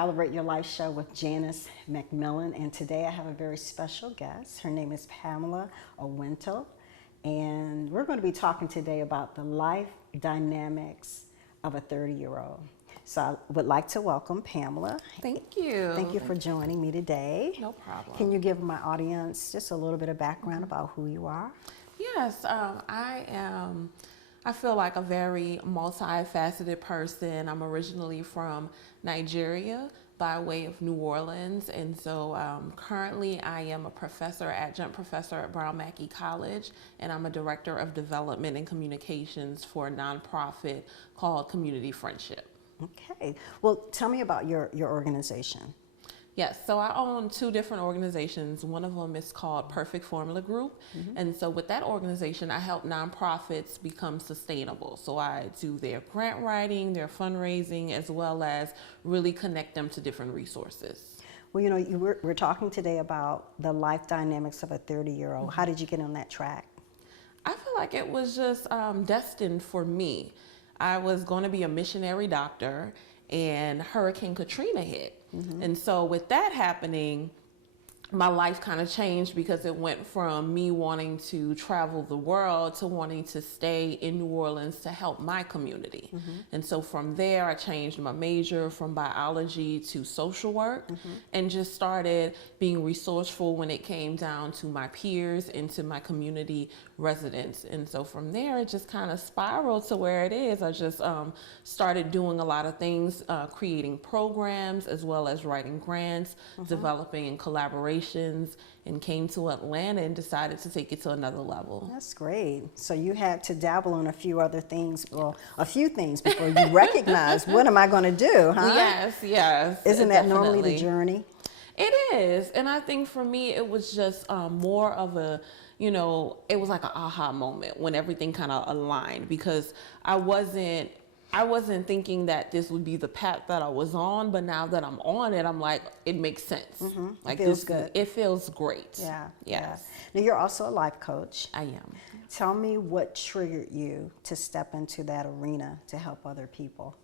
Recalibrate Your Life show with Janice McMillian, and today I have a very special guest. Her name is Pamela Owunta, and we're going to be talking today about the life dynamics of a 30-year-old. So I would like to welcome Pamela. Thank you. Thank you for joining me today. No problem. Can you give my audience just a little bit of background about who you are? Yes, I feel like a very multifaceted person. I'm originally from Nigeria by way of New Orleans. And so currently I am a adjunct professor at Brown Mackie College, and I'm a director of development and communications for a nonprofit called Community Friendship. Okay. Well, tell me about your organization. Yes, so I own two different organizations. One of them is called Perfect Formula Group. And so with that organization, I help nonprofits become sustainable. So I do their grant writing, their fundraising, as well as really connect them to different resources. Well, we're talking today about the life dynamics of a 30-year-old. How did you get on that track? I feel like it was just destined for me. I was going to be a missionary doctor, and Hurricane Katrina hit. And so with that happening, my life kind of changed, because it went from me wanting to travel the world to wanting to stay in New Orleans to help my community. And so from there, I changed my major from biology to social work, and just started being resourceful when it came down to my peers and to my community residents. And so from there, it just kind of spiraled to where it is. I just started doing a lot of things, creating programs, as well as writing grants, developing in collaboration, and came to Atlanta and decided to take it to another level. That's great. So you had to dabble in a few other things, well, a few things before you recognized, what am I going to do, huh? Yes. Isn't that definitely normally the journey? It is. And I think for me, it was just more of a, it was like an aha moment when everything kind of aligned, because I wasn't thinking that this would be the path that I was on, but now that I'm on it, I'm like, it makes sense. Like, it feels good. It feels great. Yeah. Yes. Now, you're also a life coach. I am. Tell me what triggered you to step into that arena to help other people.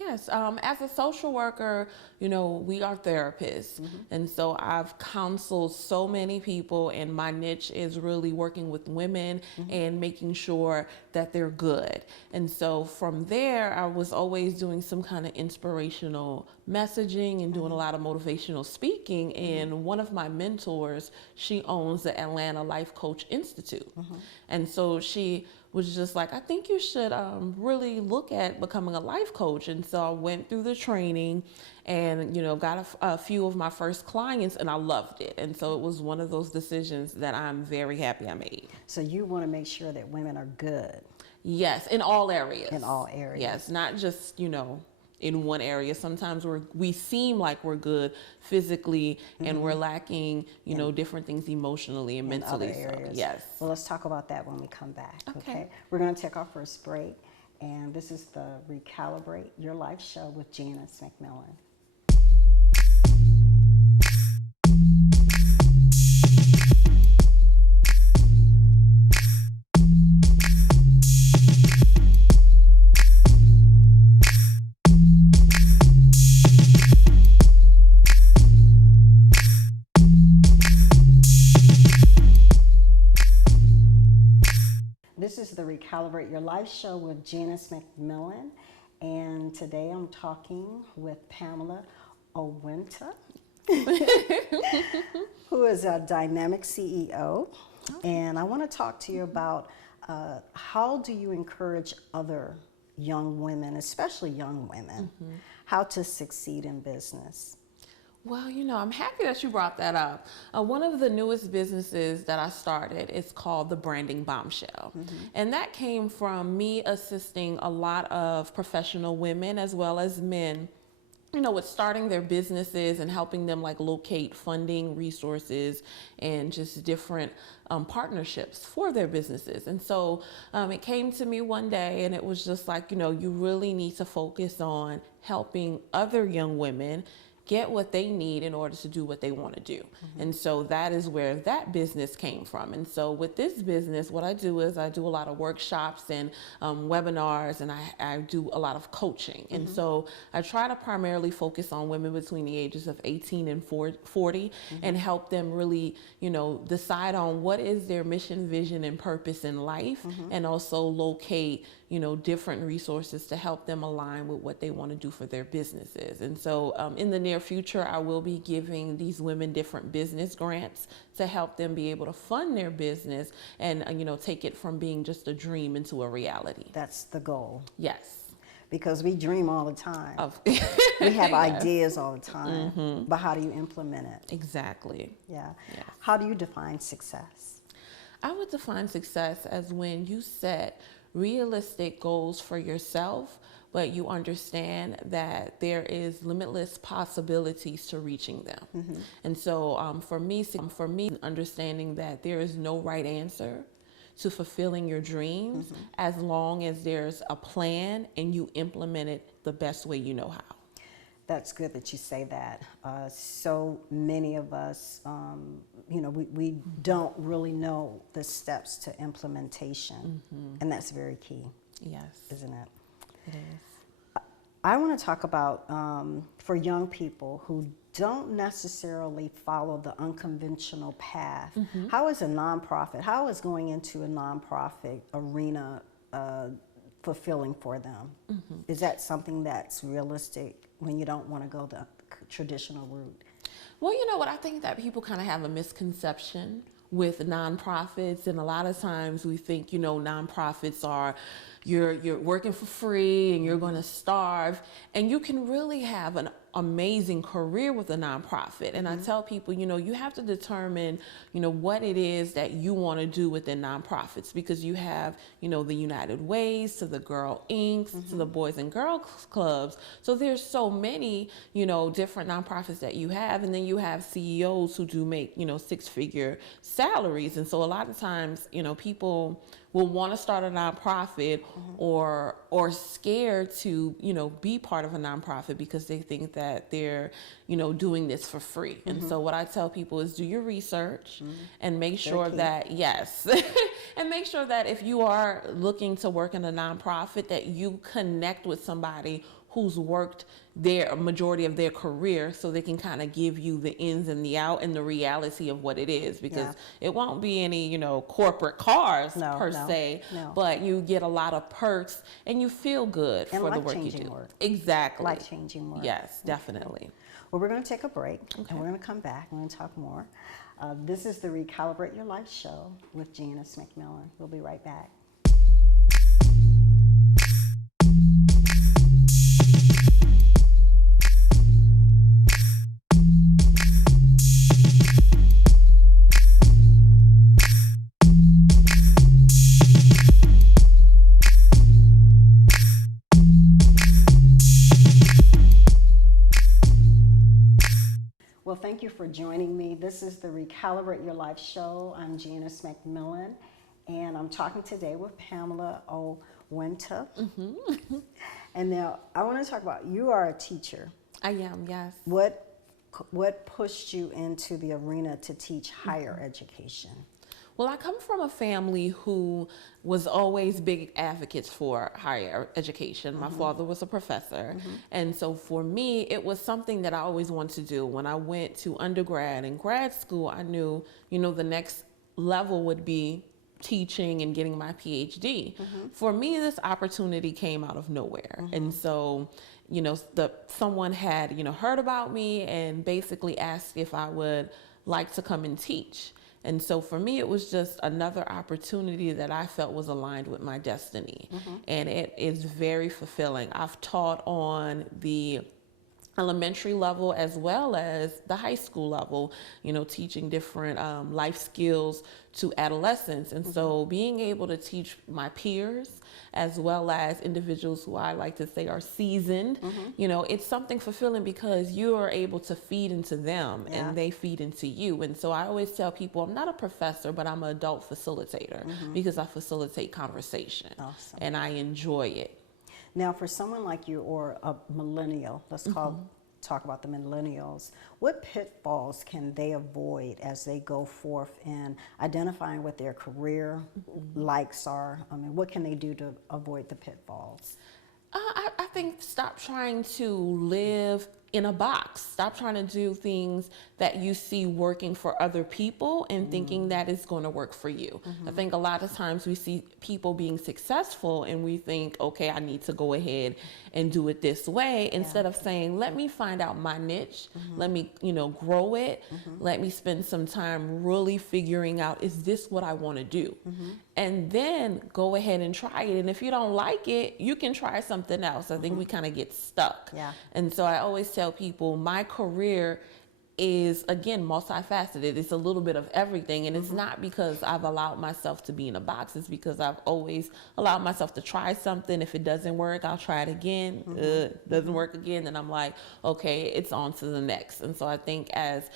Yes, as a social worker, we are therapists. And so I've counseled so many people, and my niche is really working with women and making sure that they're good. And so from there, I was always doing some kind of inspirational messaging and doing a lot of motivational speaking. And one of my mentors, she owns the Atlanta Life Coach Institute. And so she was just like, I think you should really look at becoming a life coach. And so I went through the training and, got a few of my first clients, and I loved it. And so it was one of those decisions that I'm very happy I made. So you want to make sure that women are good. Yes, in all areas. In all areas. Yes, not just, in one area. Sometimes we seem like we're good physically, and we're lacking, different things emotionally and mentally. Other areas. So, yes. Well, let's talk about that when we come back. Okay. We're going to take our first break, and this is the Recalibrate Your Life show with Janice McMillian. This is the Recalibrate Your Life show with Janice McMillian, and today I'm talking with Pamela Owunta, who is a dynamic CEO, and I want to talk to you about how do you encourage other young women, especially young women, how to succeed in business? Well, I'm happy that you brought that up. One of the newest businesses that I started is called the Branding Bombshell. And that came from me assisting a lot of professional women as well as men, with starting their businesses and helping them locate funding, resources, and just different partnerships for their businesses. And so it came to me one day, and it was just like, you really need to focus on helping other young women get what they need in order to do what they want to do. And so that is where that business came from. And so with this business, what I do is I do a lot of workshops and webinars, and I do a lot of coaching. And so I try to primarily focus on women between the ages of 18 and 40 and help them really, decide on what is their mission, vision, and purpose in life, and also locate different resources to help them align with what they want to do for their businesses. And so in the near future, I will be giving these women different business grants to help them be able to fund their business and, take it from being just a dream into a reality. That's the goal. Yes. Because we dream all the time. We have ideas all the time, but how do you implement it? Exactly. Yeah. Yes. How do you define success? I would define success as when you set realistic goals for yourself, but you understand that there is limitless possibilities to reaching them. And so for me, understanding that there is no right answer to fulfilling your dreams as long as there's a plan and you implement it the best way you know how. That's good that you say that. So many of us, we don't really know the steps to implementation, and that's very key. Yes. Isn't it? It is. I want to talk about for young people who don't necessarily follow the unconventional path. How is a nonprofit, how is going into a nonprofit arena fulfilling for them? Is that something that's realistic when you don't want to go the traditional route? Well, you know what? I think that people kind of have a misconception with nonprofits, and a lot of times we think, nonprofits are you're working for free and you're going to starve, and you can really have an amazing career with a nonprofit. And I tell people, you have to determine, what it is that you want to do within nonprofits, because you have, the United Ways to the Girl Incs. To the Boys and Girls Clubs. So there's so many, different nonprofits that you have, and then you have CEOs who do make, six-figure salaries. And so a lot of times, people will want to start a nonprofit or scared to, be part of a nonprofit because they think that they're, doing this for free. And so what I tell people is do your research and make sure that, yes, and make sure that if you are looking to work in a nonprofit, that you connect with somebody who's worked their majority of their career, so they can kind of give you the ins and the out and the reality of what it is, because it won't be any, corporate cars per se, but you get a lot of perks and you feel good and for the work you do. Work. Exactly. Life-changing work. Yes, definitely. Well, we're going to take a break and we're going to come back. We're going to talk more. This is the Recalibrate Your Life show with Janice McMillian. We'll be right back. Well, thank you for joining me. This is the Recalibrate Your Life show. I'm Janice McMillian, and I'm talking today with Pamela Owunta. And now I want to talk about, you are a teacher. I am, yes. What pushed you into the arena to teach higher education? Well, I come from a family who was always big advocates for higher education. My father was a professor. And so for me, it was something that I always wanted to do. When I went to undergrad and grad school, I knew, the next level would be teaching and getting my PhD. For me, this opportunity came out of nowhere. And so, someone had, heard about me and basically asked if I would like to come and teach. And so for me, it was just another opportunity that I felt was aligned with my destiny. And it is very fulfilling. I've taught on the elementary level as well as the high school level, teaching different life skills to adolescents. And so being able to teach my peers as well as individuals who I like to say are seasoned, it's something fulfilling because you are able to feed into them and they feed into you. And so I always tell people I'm not a professor, but I'm an adult facilitator because I facilitate conversation and I enjoy it. Now, for someone like you or a millennial, let's call talk about the millennials, what pitfalls can they avoid as they go forth in identifying what their career likes are? I mean, what can they do to avoid the pitfalls? I think stop trying to live in a box. Stop trying to do things that you see working for other people and thinking that it's going to work for you. I think a lot of times we see people being successful and we think, okay, I need to go ahead and do it this way, instead of saying, let me find out my niche, let me, grow it, let me spend some time really figuring out, is this what I want to do? And then go ahead and try it. And if you don't like it, you can try something else. I think we kind of get stuck. Yeah. And so I always tell people my career is, again, multifaceted. It's a little bit of everything. And it's not because I've allowed myself to be in a box. It's because I've always allowed myself to try something. If it doesn't work, I'll try it again. Doesn't work again. Then I'm like, okay, it's on to the next. And so I think as,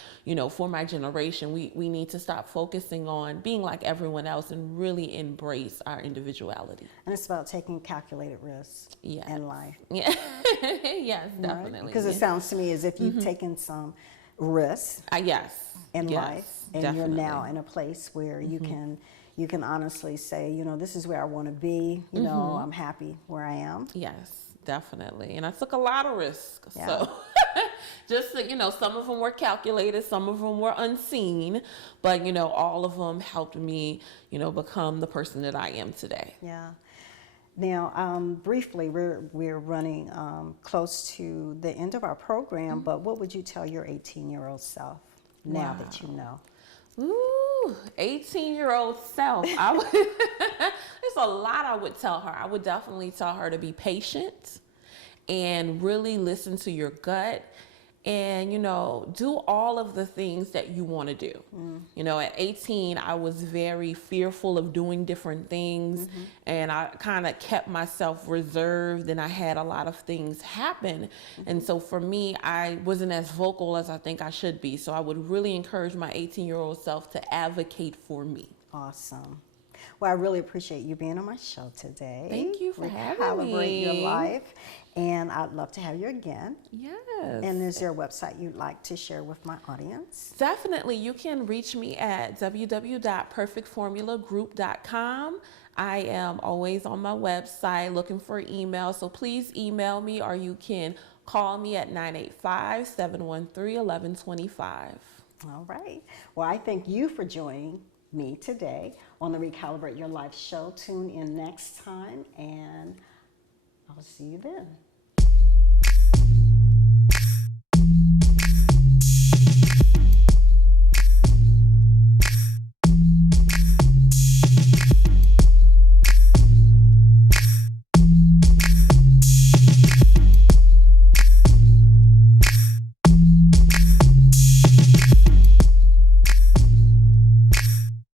for my generation, we need to stop focusing on being like everyone else and really embrace our individuality. And it's about taking calculated risks in life. Yeah. Yes, definitely. Right? Because it sounds to me as if you've taken some risks yes, in life, and definitely. you're now in a place where you can honestly say, this is where I want to be. I'm happy where I am. Yes, definitely. And I took a lot of risks. Yeah. So just so, some of them were calculated, some of them were unseen, but all of them helped me, become the person that I am today. Yeah. Now, briefly, we're running close to the end of our program, but what would you tell your 18-year-old self now that you know? Ooh, 18-year-old self. There's a lot I would tell her. I would definitely tell her to be patient and really listen to your gut and, do all of the things that you want to do. At 18, I was very fearful of doing different things, and I kind of kept myself reserved, and I had a lot of things happen. And so for me, I wasn't as vocal as I think I should be. So I would really encourage my 18-year-old self to advocate for me. Awesome. Well, I really appreciate you being on my show today. Thank you for having Recalibrate me. your life. And I'd love to have you again. Yes. And is there a website you'd like to share with my audience? Definitely. You can reach me at www.perfectformulagroup.com. I am always on my website looking for emails, so please email me, or you can call me at 985-713-1125. All right. Well, I thank you for joining me today on the Recalibrate Your Life show. Tune in next time, and I'll see you then.